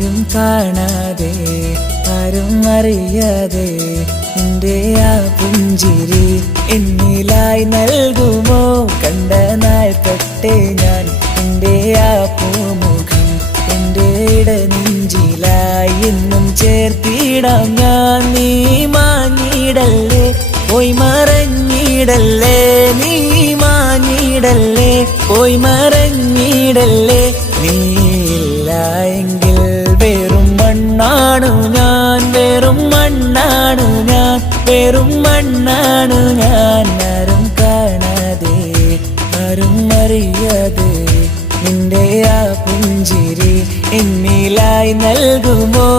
ആരും കാണാതെ ആരും അറിയാതെ എൻ്റെ ആ പുഞ്ചിരി എന്നിലായി നൽകുമോ? കണ്ട നാൾ തൊട്ടേ ഞാൻ എൻ്റെ ആ പൂമുഖം എൻ്റെ ഇടനെഞ്ചിലായി എന്നും ചേർത്തിടാം ഞാൻ. നീ മാഞ്ഞിടല്ലേ, പോയി മറഞ്ഞിടല്ലേ, നീ മാഞ്ഞിടല്ലേ, പോയി മറഞ്ഞിടല്ലേ. നീ ഇല്ല എങ്കിൽ വെറും മണ്ണാണു ഞാൻ, വെറും മണ്ണാണു ഞാൻ, വെറും മണ്ണാണു ഞാൻ. ആരും കാണാതെ ആരും അറിയാതെ നിന്റെ ആ പുഞ്ചിരി എന്നിലായി നൽകുമോ?